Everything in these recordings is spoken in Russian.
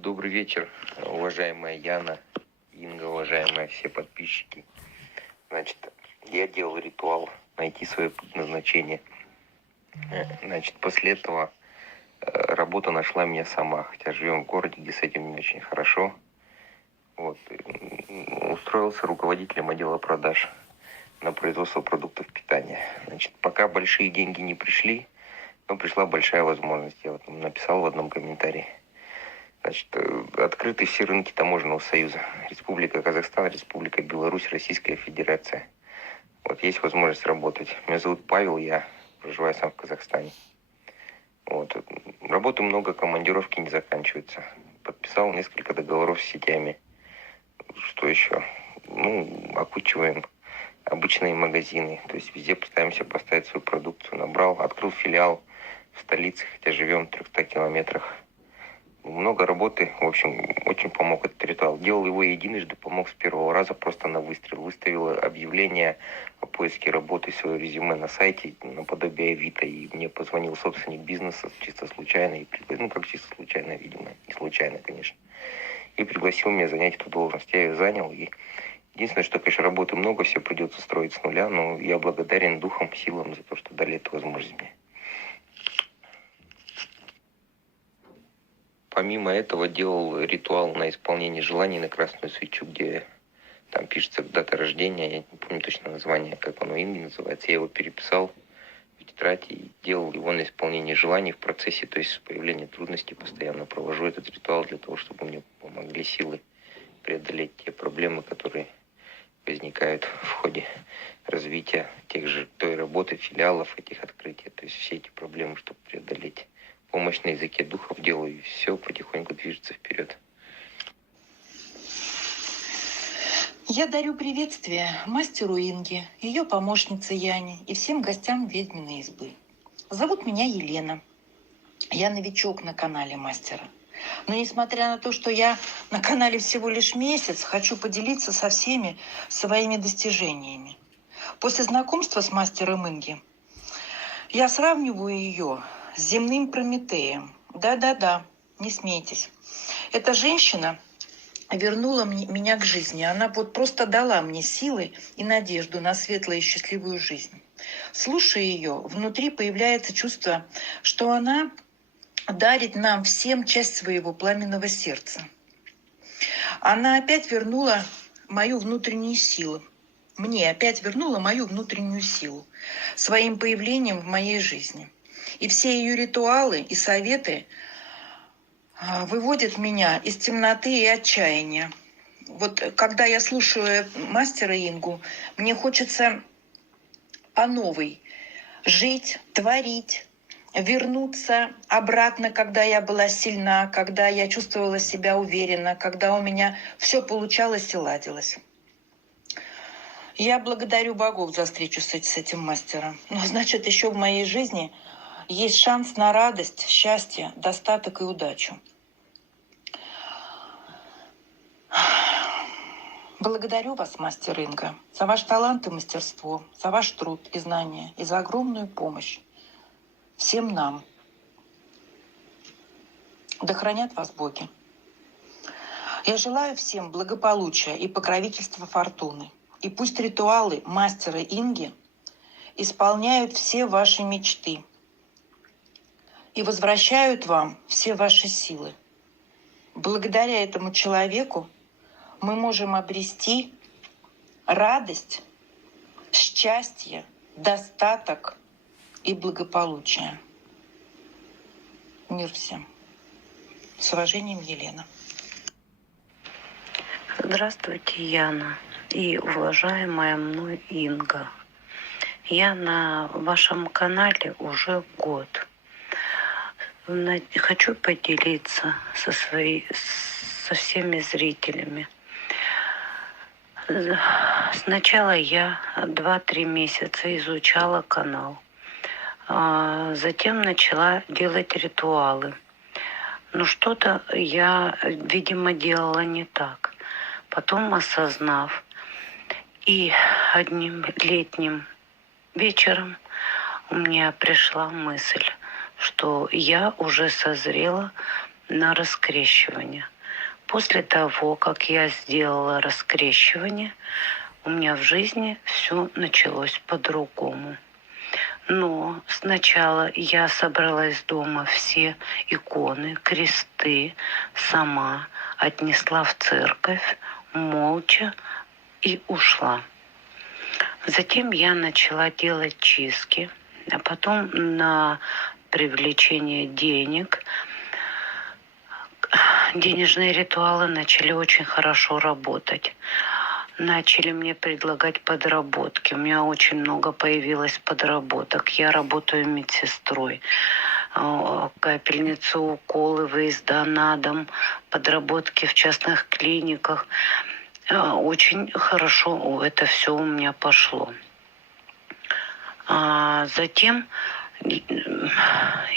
Добрый вечер, уважаемая Яна, Инга, уважаемые все подписчики. Значит, я делал ритуал найти свое предназначение. Значит, после этого работа нашла меня сама, хотя живем в городе, где с этим не очень хорошо. Вот. Устроился руководителем отдела продаж на производство продуктов питания. Значит, пока большие деньги не пришли, но пришла большая возможность. Я вот написал в одном комментарии. Значит, открыты все рынки таможенного союза. Республика Казахстан, Республика Беларусь, Российская Федерация. Вот есть возможность работать. Меня зовут Павел, я проживаю сам в Казахстане. Вот. Работы много, командировки не заканчиваются. Подписал несколько договоров с сетями. Что еще? Окучиваем обычные магазины. То есть везде пытаемся поставить свою продукцию. Открыл филиал в столице, хотя живем в 300 километрах. Много работы, в общем, очень помог этот ритуал. Делал его единожды, помог с первого раза просто на выстрел. Выставил объявление о поиске работы, свое резюме на сайте, наподобие Авито, и мне позвонил собственник бизнеса чисто случайно, как чисто случайно, видимо, не случайно, конечно, и пригласил меня занять эту должность. Я ее занял, и единственное, что, конечно, работы много, все придется строить с нуля, но я благодарен духом, силам за то, что дали эту возможность мне. Помимо этого делал ритуал на исполнение желаний на красную свечу, где там пишется дата рождения, я не помню точно название, как оно именно называется. Я его переписал в тетрадь и делал его на исполнение желаний в процессе, то есть с появлением трудностей постоянно провожу этот ритуал для того, чтобы мне помогли силы преодолеть те проблемы, которые возникают в ходе развития той работы, филиалов, этих открытий. То есть все эти проблемы, чтобы преодолеть. Помощь на языке духов делаю, и все потихоньку движется вперед. Я дарю приветствие мастеру Инге, ее помощнице Яне и всем гостям ведьминой избы. Зовут меня Елена. Я новичок на канале мастера. Но несмотря на то, что я на канале всего лишь месяц, хочу поделиться со всеми своими достижениями. После знакомства с мастером Инги я сравниваю ее с земным Прометеем. Да-да-да, не смейтесь. Эта женщина вернула меня к жизни. Она вот просто дала мне силы и надежду на светлую и счастливую жизнь. Слушая ее, внутри появляется чувство, что она дарит нам всем часть своего пламенного сердца. Она опять вернула мою внутреннюю силу. Мне опять вернула мою внутреннюю силу своим появлением в моей жизни. И все ее ритуалы и советы выводят меня из темноты и отчаяния. Вот когда я слушаю мастера Ингу, мне хочется по новой жить, творить, вернуться обратно, когда я была сильна, когда я чувствовала себя уверенно, когда у меня все получалось и ладилось. Я благодарю богов за встречу с этим мастером. Но значит, еще в моей жизни есть шанс на радость, счастье, достаток и удачу. Благодарю вас, мастер Инга, за ваш талант и мастерство, за ваш труд и знания и за огромную помощь всем нам. Да хранят вас боги. Я желаю всем благополучия и покровительства фортуны. И пусть ритуалы мастера Инги исполняют все ваши мечты и возвращают вам все ваши силы. Благодаря этому человеку мы можем обрести радость, счастье, достаток и благополучие. Мир всем. С уважением, Елена. Здравствуйте, Яна и уважаемая мной Инга. Я на вашем канале уже год. Хочу поделиться со всеми зрителями. Сначала я 2-3 месяца изучала канал. Затем начала делать ритуалы. Но что-то я, видимо, делала не так. Потом, осознав, и одним летним вечером у меня пришла мысль, что я уже созрела на раскрещивание. После того, как я сделала раскрещивание, у меня в жизни все началось по-другому. Но сначала я собрала из дома все иконы, кресты, сама отнесла в церковь, молча и ушла. Затем я начала делать чистки, а потом на привлечение денег денежные ритуалы начали очень хорошо работать. Начали мне предлагать подработки. У меня очень много появилось подработок. Я работаю медсестрой. Капельницы, уколы, выезда на дом, подработки в частных клиниках. Очень хорошо это все у меня пошло. А затем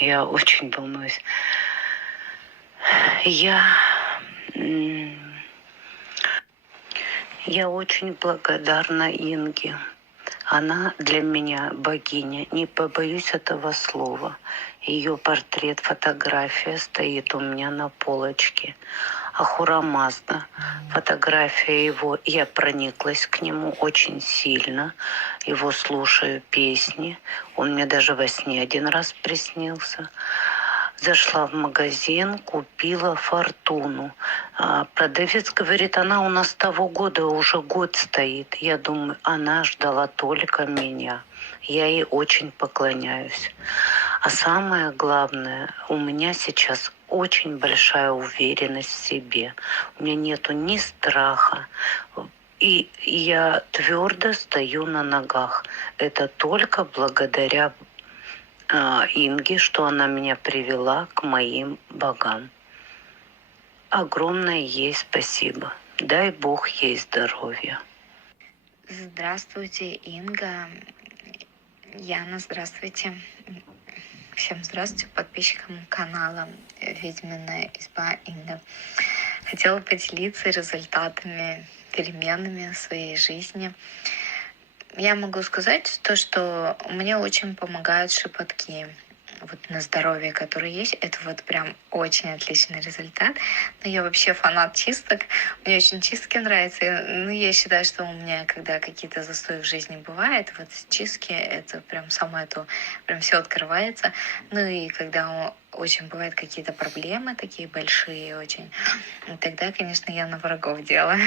я очень волнуюсь. Я очень благодарна Инге. Она для меня богиня, не побоюсь этого слова. Ее портрет, фотография стоит у меня на полочке. Ахура Мазда, фотография его, я прониклась к нему очень сильно. Его слушаю песни. Он мне даже во сне один раз приснился. Зашла в магазин, купила фортуну. Продавец говорит, она у нас того года, уже год стоит. Я думаю, она ждала только меня. Я ей очень поклоняюсь. А самое главное, у меня сейчас очень большая уверенность в себе. У меня нету ни страха. И я твердо стою на ногах. Это только благодаря Инги, что она меня привела к моим богам. Огромное ей спасибо. Дай Бог ей здоровья. Здравствуйте, Инга. Яна, здравствуйте. Всем здравствуйте, подписчикам канала «Ведьминая изба» Инга. Хотела поделиться результатами, переменами в своей жизни. Я могу сказать то, что мне очень помогают шепотки вот на здоровье, которые есть. Это вот прям очень отличный результат. Но я вообще фанат чисток. Мне очень чистки нравятся. Ну, я считаю, что у меня, когда какие-то застои в жизни бывают, вот чистки, это прям самое то, прям все открывается. Ну и когда очень бывают какие-то проблемы такие большие очень, тогда, конечно, я на врагов делаю.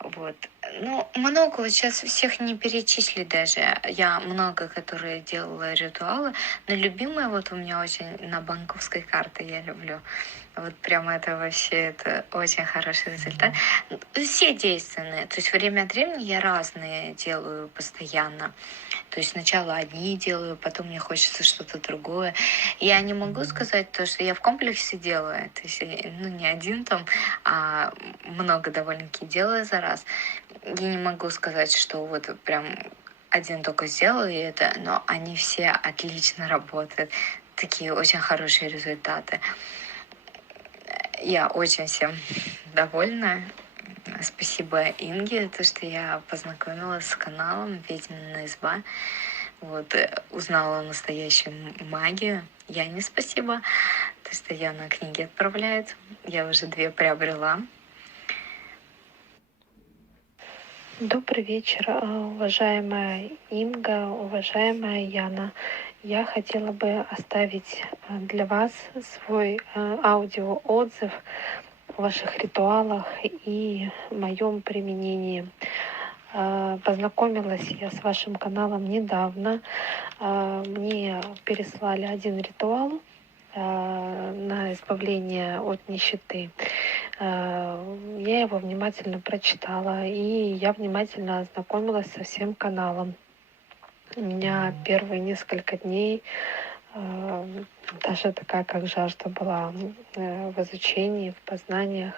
Вот. Ну, много вот сейчас всех не перечислить даже. Я много, которые делала ритуалы, но любимая вот у меня очень на банковской карте я люблю. Вот прямо это вообще, это очень хороший результат. Все действенные. То есть время от времени я разные делаю постоянно. То есть сначала одни делаю, потом мне хочется что-то другое. Я не могу сказать то, что я в комплексе делаю. То есть, ну, не один там, а много довольно-таки делаю за раз. Я не могу сказать, что вот прям один только сделал и это, но они все отлично работают. Такие очень хорошие результаты. Я очень всем довольна. Спасибо Инге, то, что я познакомилась с каналом «Ведьмина изба». Вот, узнала настоящую магию. Яне спасибо, то, что Яна книги отправляет. Я уже 2 приобрела. Добрый вечер, уважаемая Инга, уважаемая Яна. Я хотела бы оставить для вас свой аудиоотзыв о ваших ритуалах и моем применении. Познакомилась я с вашим каналом недавно. Мне переслали один ритуал на избавление от нищеты. Я его внимательно прочитала, и я внимательно ознакомилась со всем каналом. У меня первые несколько дней даже такая как жажда была в изучении, в познаниях.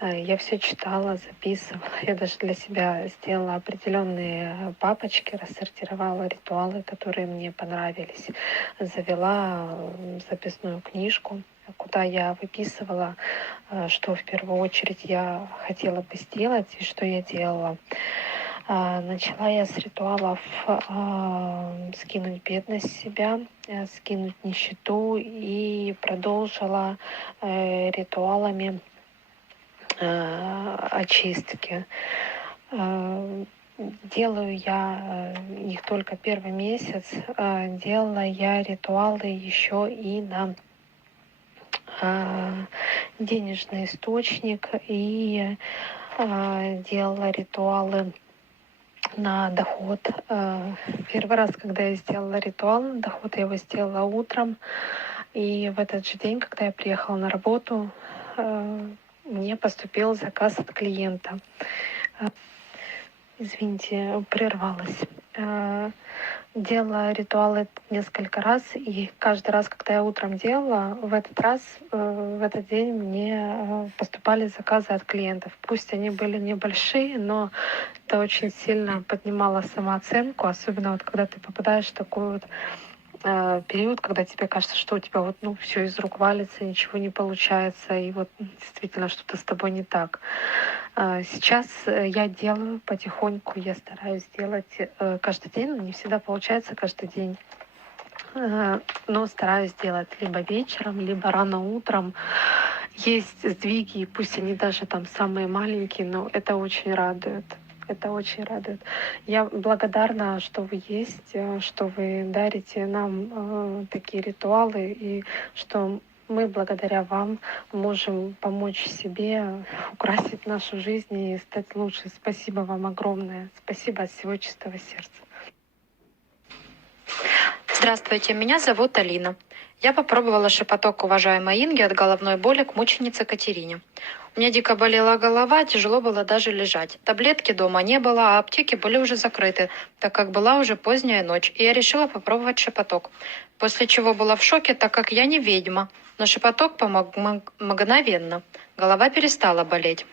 Я все читала, записывала. Я даже для себя сделала определенные папочки, рассортировала ритуалы, которые мне понравились. Завела записную книжку, куда я выписывала, что в первую очередь я хотела бы сделать и что я делала. Начала я с ритуалов скинуть бедность с себя, скинуть нищету и продолжила ритуалами очистки. Э, Делаю я их только первый месяц, делала я ритуалы еще и на денежный источник и делала ритуалы на доход. Первый раз, когда я сделала ритуал на доход, я его сделала утром. И в этот же день, когда я приехала на работу, мне поступил заказ от клиента. Извините, прервалась. Делала ритуалы несколько раз, и каждый раз, когда я утром делала, в этот день мне поступали заказы от клиентов. Пусть они были небольшие, но это очень сильно поднимало самооценку, особенно вот когда ты попадаешь в такой вот период, когда тебе кажется, что у тебя вот, ну, все из рук валится, ничего не получается, и вот действительно что-то с тобой не так. Сейчас я делаю потихоньку, я стараюсь делать каждый день, но не всегда получается каждый день. Но стараюсь делать либо вечером, либо рано утром. Есть сдвиги, пусть они даже там самые маленькие, но это очень радует. Это очень радует. Я благодарна, что вы есть, что вы дарите нам такие ритуалы, и что мы благодаря вам можем помочь себе украсить нашу жизнь и стать лучше. Спасибо вам огромное. Спасибо от всего чистого сердца. Здравствуйте, меня зовут Алина. Я попробовала шепоток уважаемой Инги от головной боли к мученице Катерине. У меня дико болела голова, тяжело было даже лежать. Таблетки дома не было, а аптеки были уже закрыты, так как была уже поздняя ночь, и я решила попробовать шепоток. После чего была в шоке, так как я не ведьма, но шепоток помог мгновенно. Голова перестала болеть.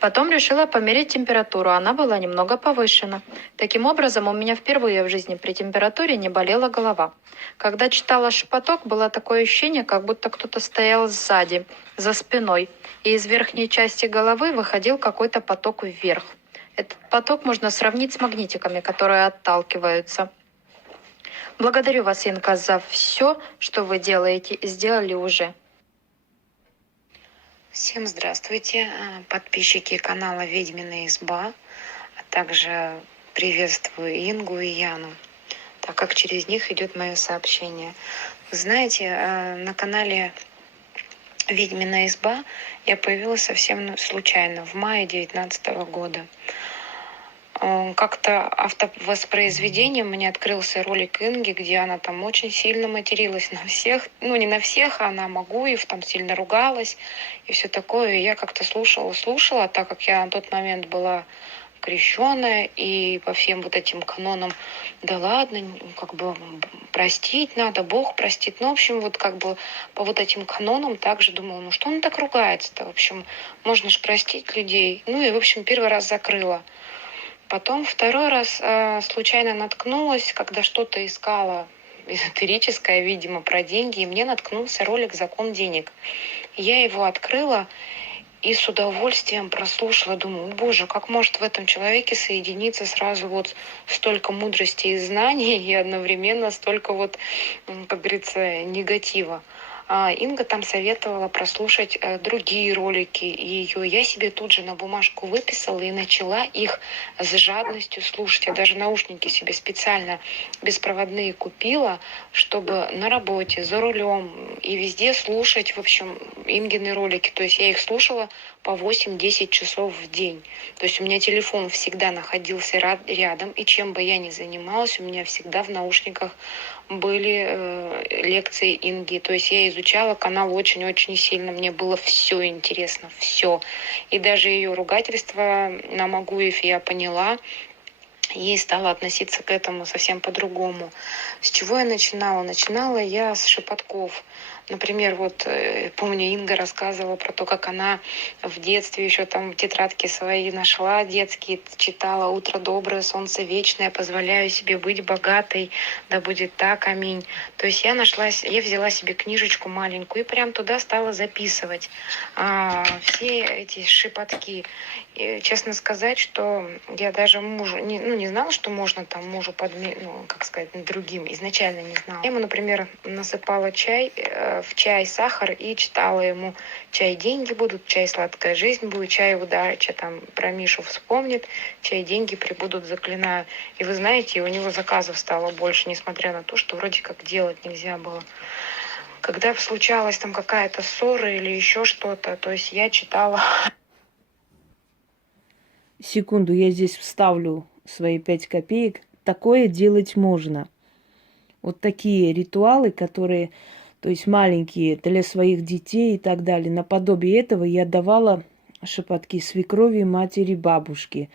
Потом решила померить температуру, она была немного повышена. Таким образом, у меня впервые в жизни при температуре не болела голова. Когда читала шепоток, было такое ощущение, как будто кто-то стоял сзади, за спиной, и из верхней части головы выходил какой-то поток вверх. Этот поток можно сравнить с магнитиками, которые отталкиваются. Благодарю вас, Инка, за все, что вы делаете и сделали уже. Всем здравствуйте, подписчики канала «Ведьмина изба», а также приветствую Ингу и Яну, так как через них идет мое сообщение. Вы знаете, на канале «Ведьмина изба» я появилась совсем случайно, в мае 2019 года. Как-то автовоспроизведением мне открылся ролик Инги, где она там очень сильно материлась на всех. Ну, не на всех, а на Магуев, там сильно ругалась и все такое. И я как-то слушала, так как я на тот момент была крещенная, и по всем вот этим канонам, да ладно, как бы простить надо, Бог простит. Ну, в общем, вот как бы по вот этим канонам также думала, ну что он так ругается-то? В общем, можно же простить людей. Ну и, в общем, первый раз закрыла. Потом второй раз случайно наткнулась, когда что-то искала эзотерическое, видимо, про деньги, и мне наткнулся ролик «Закон денег». Я его открыла и с удовольствием прослушала. Думаю, боже, как может в этом человеке соединиться сразу вот столько мудрости и знаний и одновременно столько вот, как говорится, негатива. Инга там советовала прослушать другие ролики ее. Я себе тут же на бумажку выписала и начала их с жадностью слушать. Я даже наушники себе специально беспроводные купила, чтобы на работе, за рулем и везде слушать, в общем, Ингины ролики. То есть я их слушала по 8-10 часов в день. То есть у меня телефон всегда находился рядом, и чем бы я ни занималась, у меня всегда в наушниках были лекции Инги. То есть я изучала канал очень-очень сильно. Мне было все интересно, все. И даже ее ругательство на Магуев я поняла. И стала относиться к этому совсем по-другому. С чего я начинала? Начинала я с шепотков. Например, вот помню, Инга рассказывала про то, как она в детстве еще там тетрадки свои нашла детские, читала «Утро доброе, солнце вечное, позволяю себе быть богатой, да будет так, аминь». То есть я взяла себе книжечку маленькую и прям туда стала записывать все эти шепотки. И, честно сказать, что я даже мужу, не знала, что можно там мужу как сказать, другим, изначально не знала. Я ему, например, насыпала в чай сахар и читала ему: чай деньги будут, чай сладкая жизнь будет, чай удача там про Мишу вспомнит, чай деньги прибудут, заклинаю. И вы знаете, у него заказов стало больше, несмотря на то, что вроде как делать нельзя было. Когда случалась там какая-то ссора или еще что-то, то есть я читала. Секунду, я здесь вставлю свои 5 копеек. Такое делать можно. Вот такие ритуалы, которые, то есть маленькие, для своих детей и так далее. Наподобие этого я давала шепотки свекрови, матери, бабушки.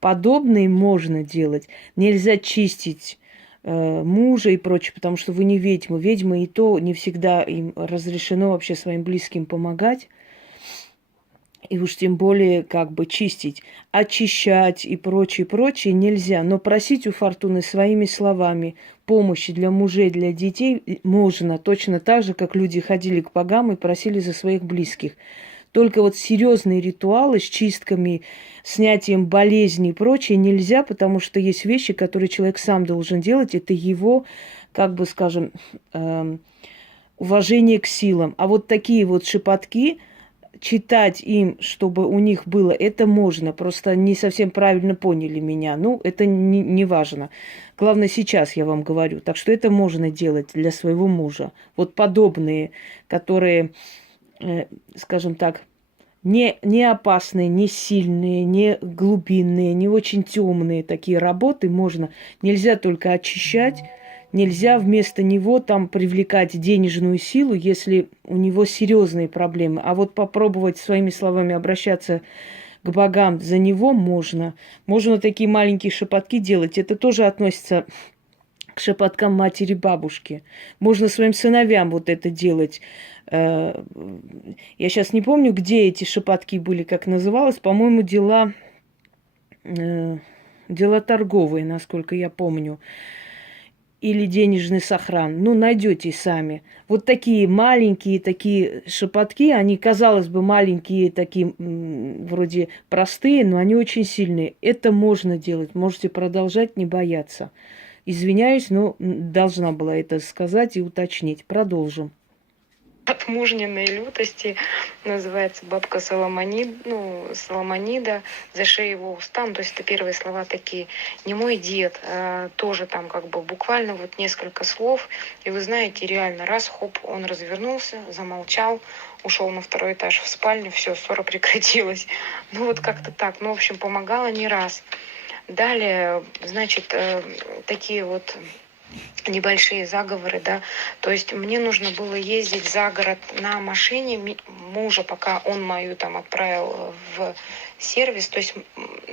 Подобные можно делать. Нельзя чистить мужа и прочее, потому что вы не ведьмы. Ведьмы и то не всегда им разрешено вообще своим близким помогать. И уж тем более как бы чистить, очищать и прочее нельзя. Но просить у Фортуны своими словами помощи для мужей, для детей можно. Точно так же, как люди ходили к богам и просили за своих близких. Только вот серьезные ритуалы с чистками, снятием болезней и прочее нельзя, потому что есть вещи, которые человек сам должен делать. Это его, как бы скажем, уважение к силам. А вот такие вот шепотки читать им, чтобы у них было, это можно. Просто не совсем правильно поняли меня. Ну, это не важно. Главное, сейчас я вам говорю. Так что это можно делать для своего мужа. Вот подобные, которые, скажем так, не опасные, не сильные, не глубинные, не очень темные такие работы можно. Нельзя только очищать. Нельзя вместо него там привлекать денежную силу, если у него серьезные проблемы. А вот попробовать своими словами обращаться к богам за него можно. Можно такие маленькие шепотки делать. Это тоже относится к шепоткам матери, бабушки. Можно своим сыновьям вот это делать. Я сейчас не помню, где эти шепотки были, как называлось. По-моему, дела торговые, насколько я помню. Или денежный сохран. Ну, найдете сами. Вот такие маленькие, такие шепотки, они, казалось бы, маленькие, такие вроде простые, но они очень сильные. Это можно делать. Можете продолжать, не бояться. Извиняюсь, но должна была это сказать и уточнить. Продолжим. От мужниной лютости называется бабка Соломонида, зашей его устам. То есть это первые слова такие. Не мой дед, тоже там как бы буквально вот несколько слов. И вы знаете, реально раз, хоп, он развернулся, замолчал, ушел на второй этаж в спальню, все, ссора прекратилась. Ну вот как-то так. Ну, в общем, помогала не раз. Далее, значит, такие вот небольшие заговоры, да, то есть мне нужно было ездить за город на машине мужа, пока он мою там отправил в сервис, то есть,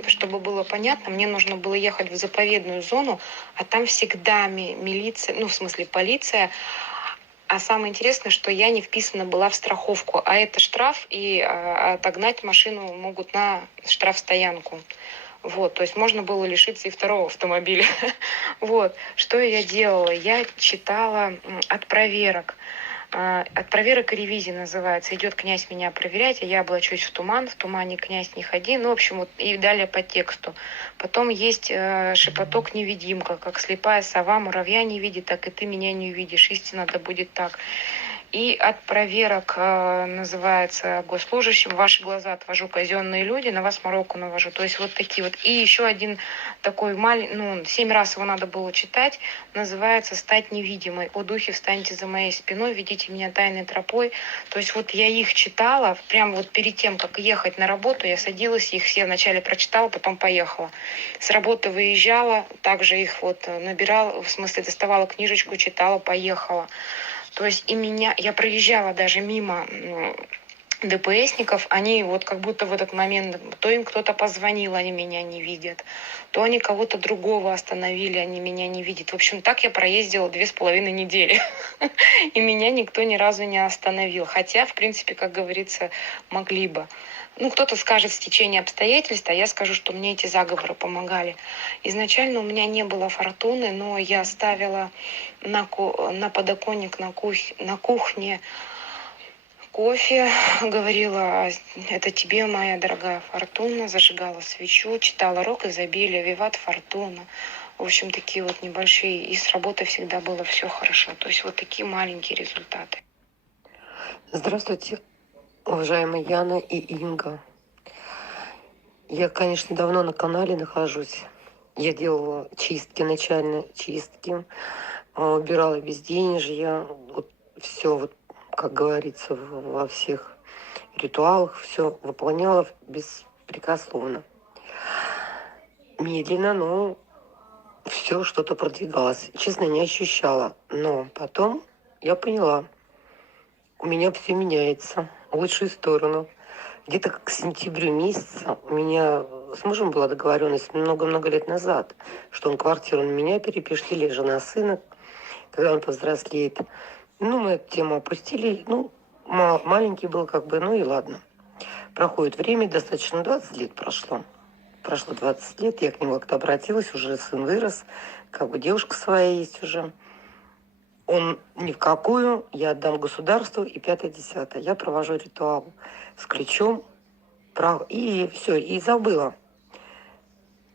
чтобы было понятно, мне нужно было ехать в заповедную зону, а там всегда милиция, ну, в смысле, полиция, а самое интересное, что я не вписана была в страховку, а это штраф, и отогнать машину могут на штрафстоянку. Вот, то есть можно было лишиться и второго автомобиля. Вот, что я делала? Я читала от проверок и ревизии называется. Идет князь меня проверять, а я облачусь в тумане князь не ходи. Ну, в общем, вот и далее по тексту. Потом есть шепоток-невидимка, как слепая сова муравья не видит, так и ты меня не увидишь. Истина да будет так. И от проверок называется госслужащим. Ваши глаза отвожу, казенные люди, на вас мороку навожу. То есть вот такие вот. И еще один такой 7 раз его надо было читать. Называется «Стать невидимой». «О духи, встаньте за моей спиной, ведите меня тайной тропой». То есть вот я их читала, прямо вот перед тем, как ехать на работу, я садилась, их все вначале прочитала, потом поехала. С работы выезжала, также их вот набирала, в смысле доставала книжечку, читала, поехала. То есть я проезжала даже мимо ДПСников, они вот как будто в этот момент, то им кто-то позвонил, они меня не видят, то они кого-то другого остановили, они меня не видят. В общем, так я проездила 2,5 недели, и меня никто ни разу не остановил. Хотя, в принципе, как говорится, могли бы. Ну, кто-то скажет стечение обстоятельств, а я скажу, что мне эти заговоры помогали. Изначально у меня не было фортуны, но я ставила на подоконник на кухне кофе, говорила: это тебе, моя дорогая фортуна, зажигала свечу, читала рок изобилия, виват фортуна. В общем, такие вот небольшие, и с работы всегда было все хорошо. То есть вот такие маленькие результаты. Здравствуйте, уважаемые Яна и Инга. Я, конечно, давно на канале нахожусь. Я делала чистки, начальные чистки, убирала безденежье, вот все, вот, как говорится, во всех ритуалах, все выполняла беспрекословно. Медленно, но все что-то продвигалось. Честно, не ощущала. Но потом я поняла, у меня все меняется в лучшую сторону. Где-то к сентябрю месяца у меня с мужем была договоренность много-много лет назад, что он квартиру на меня перепишет или жена сына, когда он повзрослеет. Ну, мы эту тему опустили. Ну, маленький был как бы, ну и ладно. Проходит время, достаточно 20 лет прошло. Прошло 20 лет, я к нему как-то обратилась, уже сын вырос, как бы девушка своя есть уже. Он ни в какую, я отдам государству, и 5-10. Я провожу ритуал с ключом, и все, и забыла.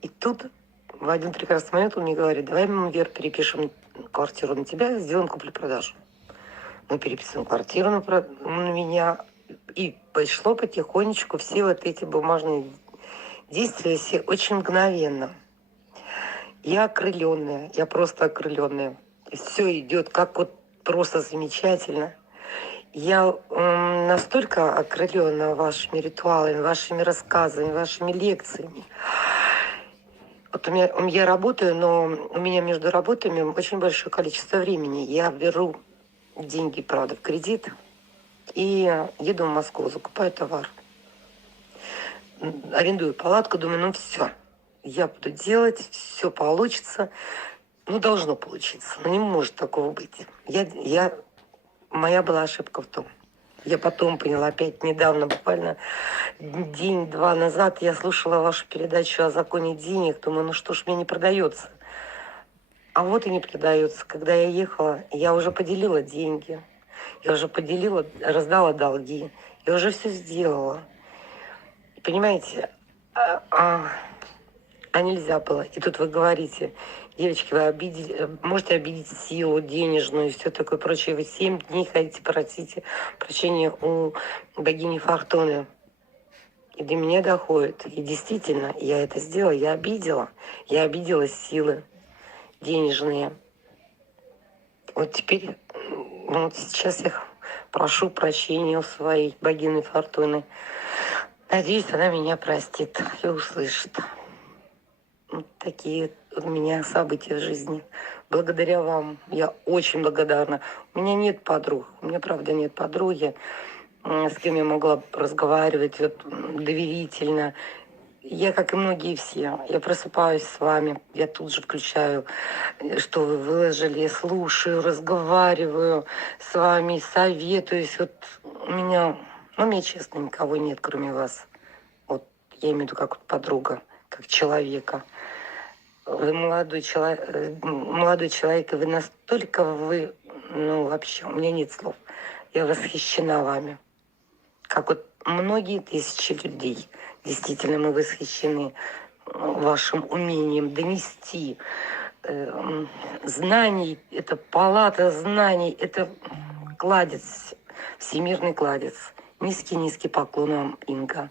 И тут в один прекрасный момент он мне говорит: давай мы, Вер, перепишем квартиру на тебя, сделаем куплю-продажу. Мы переписываем квартиру на меня, и пошло потихонечку все вот эти бумажные действия, все очень мгновенно. Я окрыленная, я просто окрыленная. Все идет как вот просто замечательно. Я настолько окрылена вашими ритуалами, вашими рассказами, вашими лекциями. Вот я работаю, но у меня между работами очень большое количество времени. Я беру деньги, правда, в кредит и еду в Москву, закупаю товар. Арендую палатку, думаю, ну все, я буду делать, все получится. Ну, должно получиться, но не может такого быть. Моя была ошибка в том. Я потом поняла, опять недавно, буквально день-два назад, я слушала вашу передачу о законе денег. Думаю, ну что ж мне не продается? А вот и не продается. Когда я ехала, я уже поделила деньги. Я уже раздала долги. Я уже все сделала. Понимаете, а нельзя было. И тут вы говорите: девочки, вы можете обидеть силу денежную и все такое прочее. Вы 7 дней хотите просить прощения у богини Фортуны. И до меня доходит. И действительно, я это сделала, я обидела. Я обидела силы денежные. Вот теперь, ну, вот сейчас я прошу прощения у своей богини Фортуны. Надеюсь, она меня простит и услышит. Вот такие у меня события в жизни. Благодаря вам я очень благодарна. У меня нет подруг. У меня, правда, нет подруги, с кем я могла разговаривать вот, доверительно. Я, как и многие все, я просыпаюсь с вами, я тут же включаю, что вы выложили, я слушаю, разговариваю с вами, советуюсь. Вот у меня честно, никого нет, кроме вас. Вот я имею в виду как вот подруга, как человека. Вы молодой человек, и вы настолько, ну вообще, у меня нет слов. Я восхищена вами. Как вот многие тысячи людей. Действительно, мы восхищены вашим умением донести знаний. Это палата знаний, это кладезь, всемирный кладезь. Низкий-низкий поклон вам, Инга.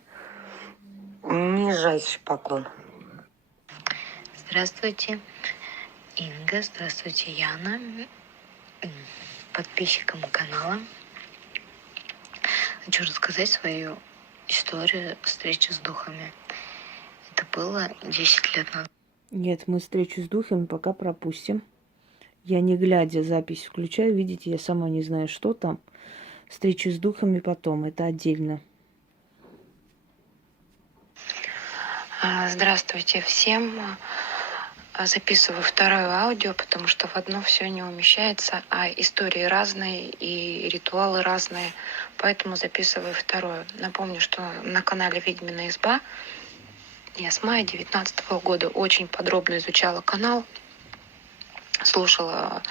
Нижайший поклон. Здравствуйте, Инга, здравствуйте, Яна, подписчикам канала. Хочу рассказать свою историю встречи с духами. Это было 10 лет назад. Нет, мы встречу с духами пока пропустим. Я не глядя запись включаю. Видите, я сама не знаю, что там. встречу с духами потом, это отдельно. Здравствуйте всем. Записываю второе аудио, потому что в одно все не умещается, а истории разные и ритуалы разные, поэтому записываю второе. Напомню, что на канале «Ведьмина изба» я с мая 2019 года очень подробно изучала канал, слушала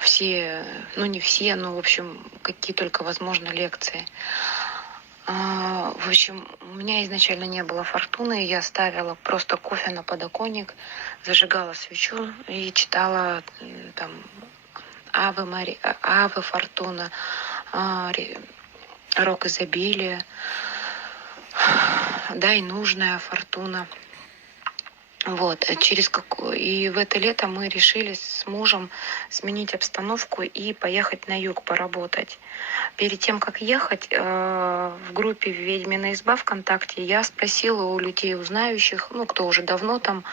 все, ну не все, но в общем, какие только возможно лекции. В общем, у меня изначально не было фортуны, я ставила просто кофе на подоконник, зажигала свечу и читала там Аве Мари, Аве Фортуна, Рок изобилия, Дай нужная фортуна. Вот, и в это лето мы решили с мужем сменить обстановку и поехать на юг поработать. Перед тем, как ехать, в группе «Ведьмина изба» ВКонтакте я спросила у людей, узнающих, ну, кто уже давно там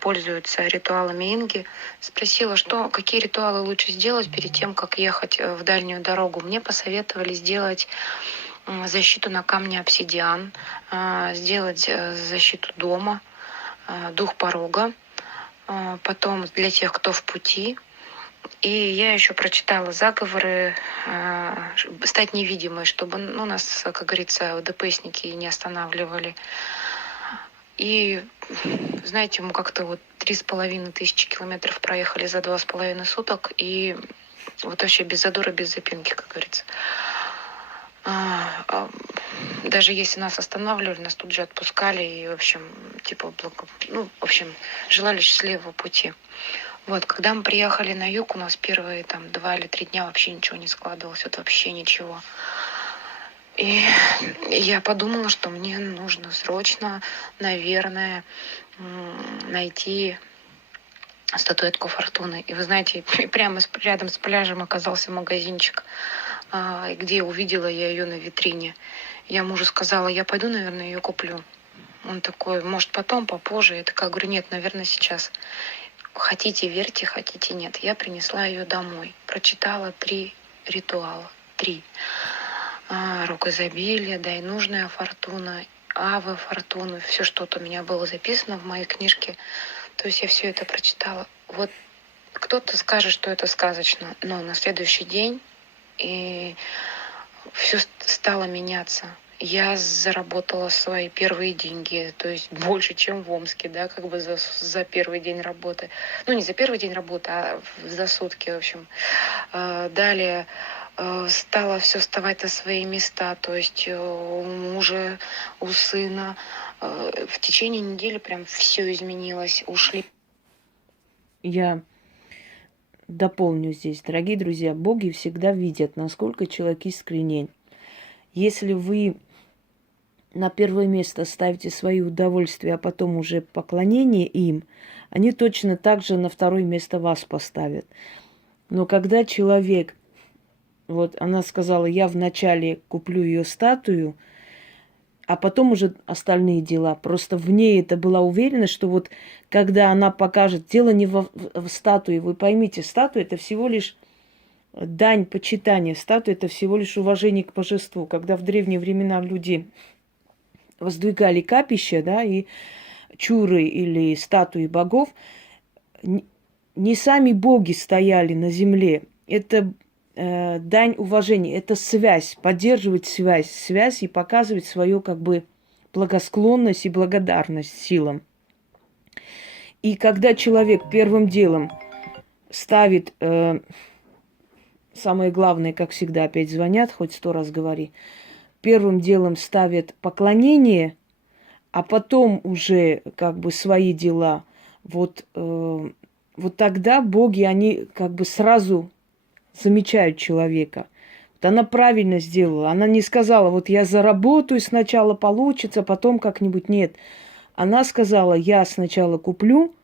пользуется ритуалами Инги, спросила, какие ритуалы лучше сделать перед тем, как ехать в дальнюю дорогу. Мне посоветовали сделать защиту на камне обсидиан, сделать защиту дома, дух порога, потом для тех, кто в пути. И я еще прочитала заговоры, стать невидимой, чтобы нас, как говорится, ДПСники не останавливали. И, знаете, мы как-то 3500 километров проехали за 2,5 суток, и вот вообще без задора, без запинки, как говорится. Даже если нас останавливали, нас тут же отпускали и, в общем, желали счастливого пути. Вот, когда мы приехали на юг, у нас первые 2 или 3 дня вообще ничего не складывалось, вообще ничего. И я подумала, что мне нужно срочно, наверное, найти статуэтку фортуны. И вы знаете, прямо рядом с пляжем оказался магазинчик, где увидела я ее на витрине. Я мужу сказала, я пойду, наверное, ее куплю. Он такой, может, потом, попозже. Я такая говорю, нет, наверное, сейчас. Хотите, верьте, хотите, нет. Я принесла ее домой. Прочитала 3 ритуала. 3. Рок изобилия, Дай нужная фортуна, Аве Фортуна. Все, что у меня было записано в моей книжке. То есть я все это прочитала. Вот кто-то скажет, что это сказочно, но на следующий день и все стало меняться. Я заработала свои первые деньги, то есть больше, чем в Омске, да, как бы за первый день работы. Ну, не за первый день работы, а за сутки, в общем. Далее стало все вставать на свои места, то есть у мужа, у сына. В течение недели прям все изменилось, ушли. Я дополню здесь, дорогие друзья, боги всегда видят, насколько человек искренен. Если вы на первое место ставите свои удовольствия, а потом уже поклонение им, они точно так же на второе место вас поставят. Но когда человек, она сказала, я вначале куплю ее статую, а потом уже остальные дела. Просто в ней это была уверенность, что когда она покажет, дело не в статуе, вы поймите, статуя это всего лишь дань почитания, статуя это всего лишь уважение к божеству. Когда в древние времена люди воздвигали капища, да, и чуры или статуи богов, не сами боги стояли на земле, это дань уважения, это связь, поддерживать связь и показывать свою благосклонность и благодарность силам. И когда человек первым делом ставит, самое главное, как всегда, опять звонят, хоть 100 раз говори, первым делом ставит поклонение, а потом уже свои дела, тогда боги, они сразу замечают человека. Она правильно сделала. Она не сказала, я заработаю, сначала получится, потом как-нибудь. Нет. Она сказала, я сначала куплю,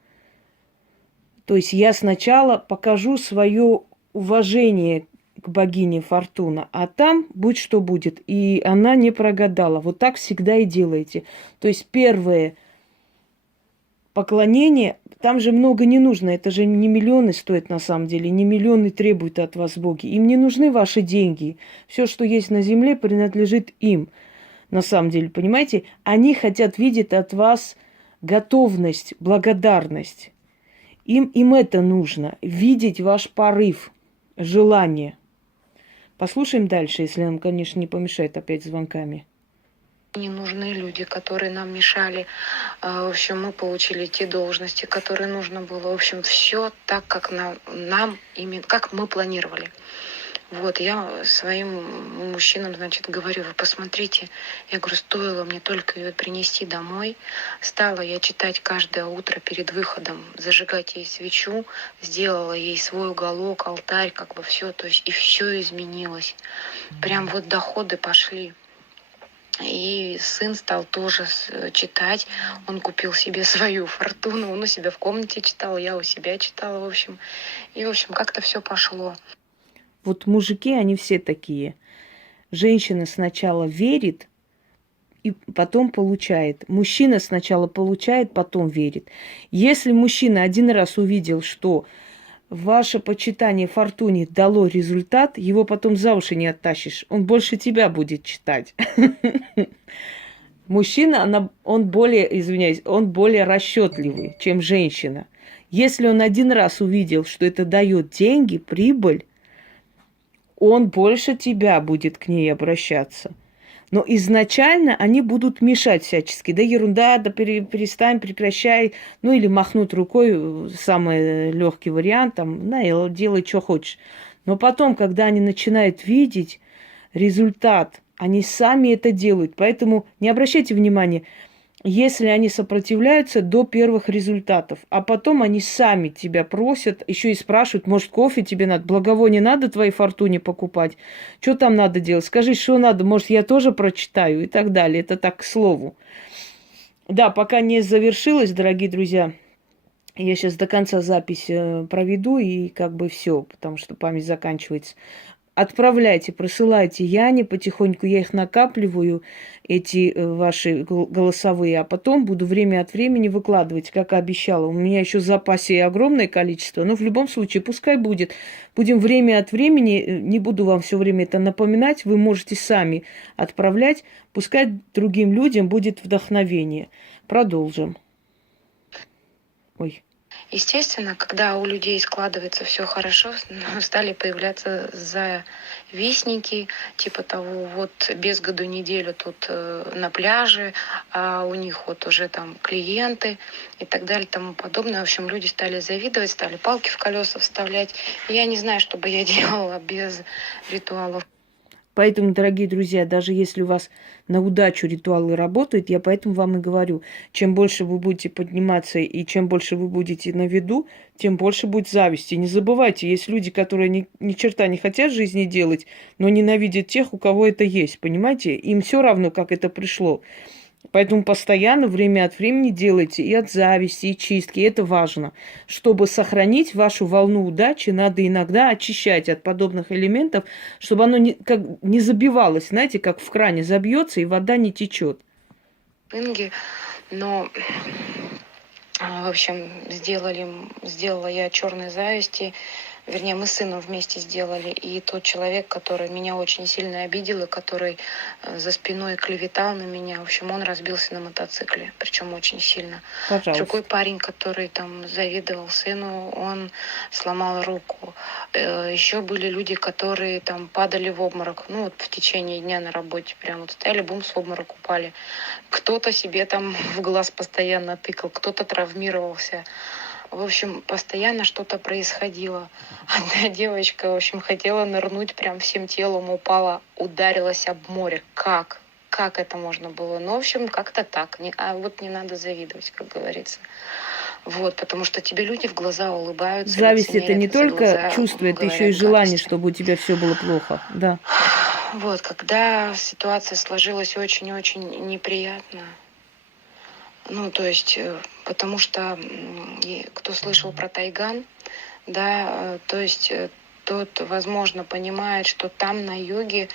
то есть я сначала покажу свое уважение к богине Фортуна, а там будь что будет. И она не прогадала. Вот так всегда и делайте. То есть первое поклонение, там же много не нужно. Это же не миллионы стоят на самом деле, не миллионы требуют от вас боги. Им не нужны ваши деньги. Все, что есть на земле, принадлежит им. На самом деле, понимаете? Они хотят видеть от вас готовность, благодарность. Им это нужно. Видеть ваш порыв, желание. Послушаем дальше, если нам, конечно, не помешает опять звонками. Не нужны люди, которые нам мешали. В общем, мы получили те должности, которые нужно было. В общем, все так, как нам именно, как мы планировали. Вот, я своим мужчинам, значит, говорю, вы посмотрите, я говорю, стоило мне только ее принести домой, стала я читать каждое утро перед выходом, зажигать ей свечу, сделала ей свой уголок, алтарь, как бы все, то есть и все изменилось. Прям вот доходы пошли. И сын стал тоже читать, он купил себе свою фортуну, он у себя в комнате читал, я у себя читала, в общем. И, в общем, как-то все пошло. Вот мужики, они все такие. Женщина сначала верит и потом получает. Мужчина сначала получает, потом верит. Если мужчина один раз увидел, что ваше почитание фортуне дало результат, его потом за уши не оттащишь. Он больше тебя будет читать. Мужчина, он более, извиняюсь, он более расчетливый, чем женщина. Если он один раз увидел, что это дает деньги, прибыль, он больше тебя будет к ней обращаться. Но изначально они будут мешать всячески. Да ерунда, да перестань, прекращай. Ну или махнуть рукой, самый легкий вариант, там, делай, что хочешь. Но потом, когда они начинают видеть результат, они сами это делают. Поэтому не обращайте внимания, если они сопротивляются до первых результатов, а потом они сами тебя просят, еще и спрашивают, может, кофе тебе надо, благовоние надо твоей фортуне покупать, что там надо делать, скажи, что надо, может, я тоже прочитаю и так далее. Это так, к слову. Да, пока не завершилось, дорогие друзья, я сейчас до конца запись проведу и как бы все, потому что память заканчивается. Отправляйте, присылайте Яне потихоньку, я их накапливаю, эти ваши голосовые, а потом буду время от времени выкладывать, как и обещала. У меня еще в запасе огромное количество, но в любом случае пускай будет. Будем время от времени, не буду вам все время это напоминать, вы можете сами отправлять, пускай другим людям будет вдохновение. Продолжим. Ой. Естественно, когда у людей складывается все хорошо, стали появляться завистники, типа того, вот без году неделю тут на пляже, а у них вот уже там клиенты и так далее и тому подобное. В общем, люди стали завидовать, стали палки в колеса вставлять. И я не знаю, что бы я делала без ритуалов. Поэтому, дорогие друзья, даже если у вас на удачу ритуалы работают, я поэтому вам и говорю, чем больше вы будете подниматься и чем больше вы будете на виду, тем больше будет зависти. Не забывайте, есть люди, которые ни черта не хотят в жизни делать, но ненавидят тех, у кого это есть, понимаете? Им все равно, как это пришло. Поэтому постоянно, время от времени делайте и от зависти, и чистки. Это важно. Чтобы сохранить вашу волну удачи, надо иногда очищать от подобных элементов, чтобы оно не забивалось. Знаете, как в кране забьется, и вода не течет. Но, в общем, сделала я черной зависти. Вернее, мы с сыном вместе сделали. И тот человек, который меня очень сильно обидел, и который за спиной клеветал на меня, в общем, он разбился на мотоцикле, причем очень сильно. Пожалуйста. Другой парень, который там завидовал сыну, он сломал руку. Еще были люди, которые там падали в обморок. Ну, вот в течение дня на работе прям вот стояли, бум, в обморок упали. Кто-то себе там в глаз постоянно тыкал, кто-то травмировался. В общем, постоянно что-то происходило. Одна девочка, в общем, хотела нырнуть, прям всем телом упала, ударилась об море. Как? Как это можно было? Ну, в общем, как-то так. А вот не надо завидовать, как говорится. Вот, потому что тебе люди в глаза улыбаются. Зависть — это не только чувство, это еще и желание, чтобы у тебя все было плохо. Да. Вот, когда ситуация сложилась очень-очень неприятно. Ну, то есть, потому что кто слышал про тайган, да, то есть тот, возможно, понимает, что там на юге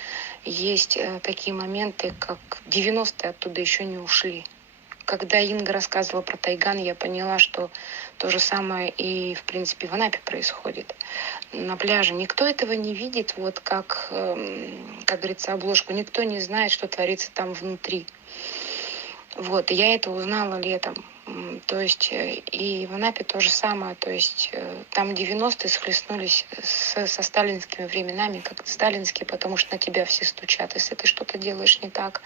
есть такие моменты, как 90-е оттуда еще не ушли. когда Инга рассказывала про тайган, я поняла, что то же самое и, в принципе, в Анапе происходит. На пляже никто этого не видит, вот как говорится, обложку. Никто не знает, что творится там внутри. Вот, и я это узнала летом. То есть и в Анапе то же самое. То есть там 90-е схлестнулись со сталинскими временами, как сталинские, потому что на тебя все стучат, если ты что-то делаешь не так.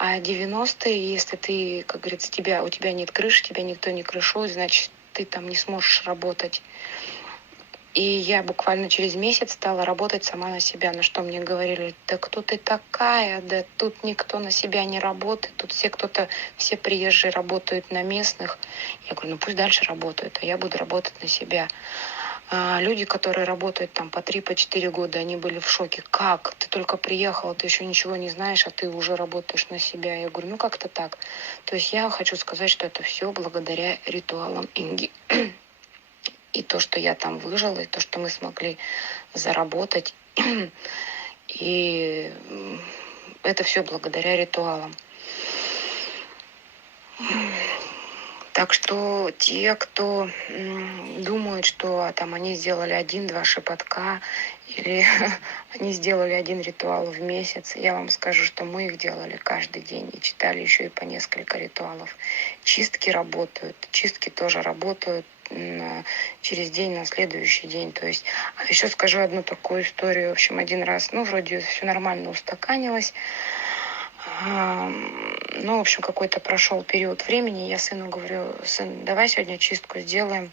А 90-е, если ты, как говорится, у тебя нет крыши, тебя никто не крышует, значит, ты там не сможешь работать. И я буквально через месяц стала работать сама на себя, на что мне говорили: да кто ты такая, да тут никто на себя не работает, тут все приезжие работают на местных. Я говорю, ну пусть дальше работают, а я буду работать на себя. А люди, которые работают там по 3-4 года, они были в шоке. Как? Ты только приехала, ты еще ничего не знаешь, а ты уже работаешь на себя. Я говорю, ну как-то так. То есть я хочу сказать, что это все благодаря ритуалам Инги. И то, что я там выжила, и то, что мы смогли заработать. И это все благодаря ритуалам. Так что те, кто думают, что там они сделали 1-2 шепотка или они сделали 1 ритуал в месяц, я вам скажу, что мы их делали каждый день и читали еще и по несколько ритуалов. Чистки работают, чистки тоже работают через день на следующий день. То есть, а еще скажу одну такую историю. В общем, один раз, вроде все нормально устаканилось. В общем, какой-то прошел период времени, я сыну говорю: сын, давай сегодня чистку сделаем.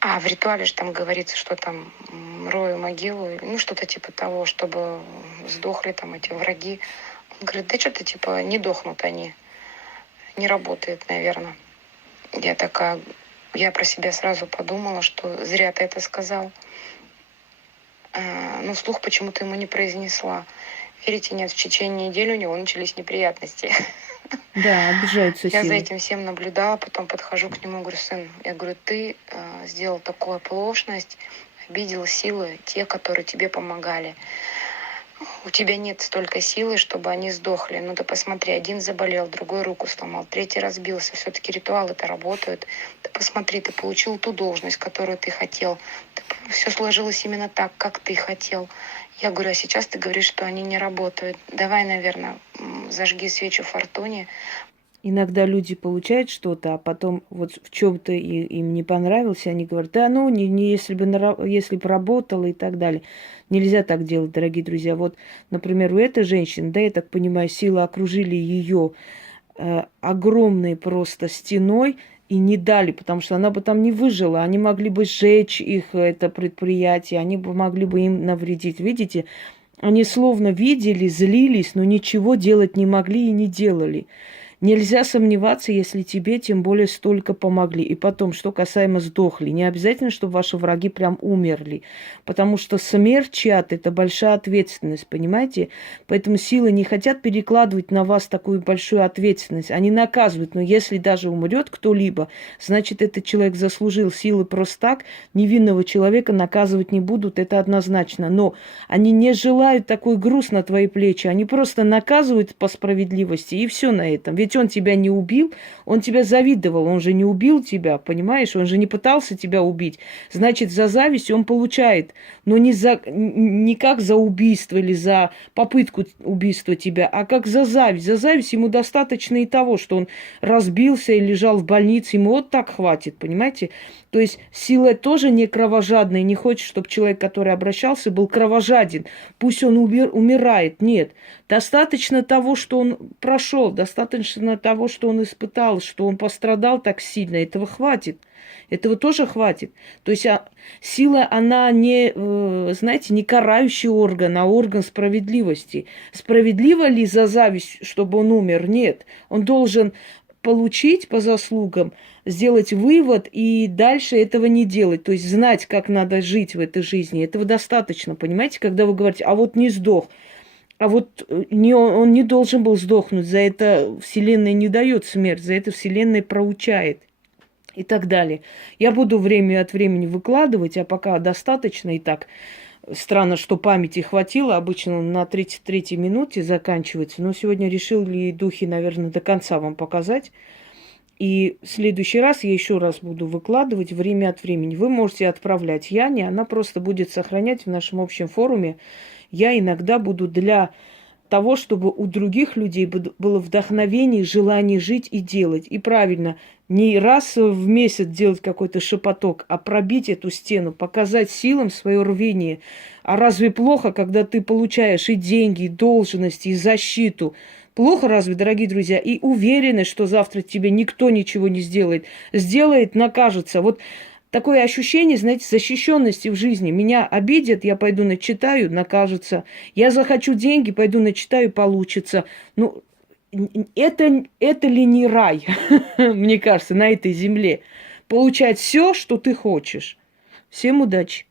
А в ритуале же там говорится, что там рою могилу, что-то типа того, чтобы сдохли там эти враги. Он говорит, да что-то типа не дохнут они, не работает, наверное. Я про себя сразу подумала, что зря ты это сказал. Но вслух почему-то ему не произнесла. Верите, нет, в течение недели у него начались неприятности. Да, обижаются Я за силы. этим всем наблюдала, потом подхожу к нему, говорю, сын, я говорю, ты сделал такую оплошность, обидел силы, те, которые тебе помогали. У тебя нет столько силы, чтобы они сдохли. Ну ты посмотри, один заболел, другой руку сломал, третий разбился. Все-таки ритуалы-то работают. Ты посмотри, ты получил ту должность, которую ты хотел. Все сложилось именно так, как ты хотел. Я говорю, а сейчас ты говоришь, что они не работают. Давай, наверное, зажги свечу фортуне. Иногда люди получают что-то, а потом вот в чем-то им не понравилось, и они говорят, да, если бы работало и так далее. Нельзя так делать, дорогие друзья. Вот, например, у этой женщины, да, я так понимаю, силы окружили ее огромной просто стеной и не дали, потому что она бы там не выжила. Они могли бы сжечь их, это предприятие, они бы могли бы им навредить. Видите, они словно видели, злились, но ничего делать не могли и не делали. Нельзя сомневаться, если тебе тем более столько помогли. И потом, что касаемо сдохли, не обязательно, чтобы ваши враги прям умерли. Потому что смерть чья-то – это большая ответственность, понимаете? Поэтому силы не хотят перекладывать на вас такую большую ответственность. Они наказывают, но если даже умрет кто-либо, значит, этот человек заслужил. Силы просто так невинного человека наказывать не будут, это однозначно. Но они не желают такой груз на твои плечи. Они просто наказывают по справедливости, и все на этом. Ведь он тебя не убил, он тебя завидовал, он же не убил тебя, понимаешь? Он же не пытался тебя убить. Значит, за зависть он получает, но не как за убийство или за попытку убийства тебя, а как за зависть. За зависть ему достаточно и того, что он разбился и лежал в больнице, ему вот так хватит, понимаете? То есть сила тоже не кровожадная, не хочет, чтобы человек, который обращался, был кровожаден. Пусть он умирает. Нет. Достаточно того, что он прошел, достаточно того, что он испытал, что он пострадал так сильно. Этого хватит. Этого тоже хватит. То есть сила, она не, знаете, не карающий орган, а орган справедливости. Справедливо ли за зависть, чтобы он умер? Нет. Он должен получить по заслугам, сделать вывод и дальше этого не делать. То есть знать, как надо жить в этой жизни. Этого достаточно, понимаете, когда вы говорите, а вот не сдох. А вот он не должен был сдохнуть. За это Вселенная не дает смерть, за это Вселенная проучает. И так далее. Я буду время от времени выкладывать, а пока достаточно и так. Странно, что памяти хватило. Обычно он на 33-й минуте заканчивается. Но сегодня решили духи, наверное, до конца вам показать. И в следующий раз я еще раз буду выкладывать время от времени. Вы можете отправлять Яне, она просто будет сохранять в нашем общем форуме. Я иногда буду для того, чтобы у других людей было вдохновение, желание жить и делать. И правильно, не раз в месяц делать какой-то шепоток, а пробить эту стену, показать силам свое рвение. А разве плохо, когда ты получаешь и деньги, и должности, и защиту? Плохо разве, дорогие друзья? И уверенность, что завтра тебе никто ничего не сделает. Сделает, накажется. Вот такое ощущение, знаете, защищенности в жизни. Меня обидят, я пойду начитаю, накажется. Я захочу деньги, пойду начитаю, получится. Ну, это ли не рай, мне кажется, на этой земле? Получать все, что ты хочешь. Всем удачи!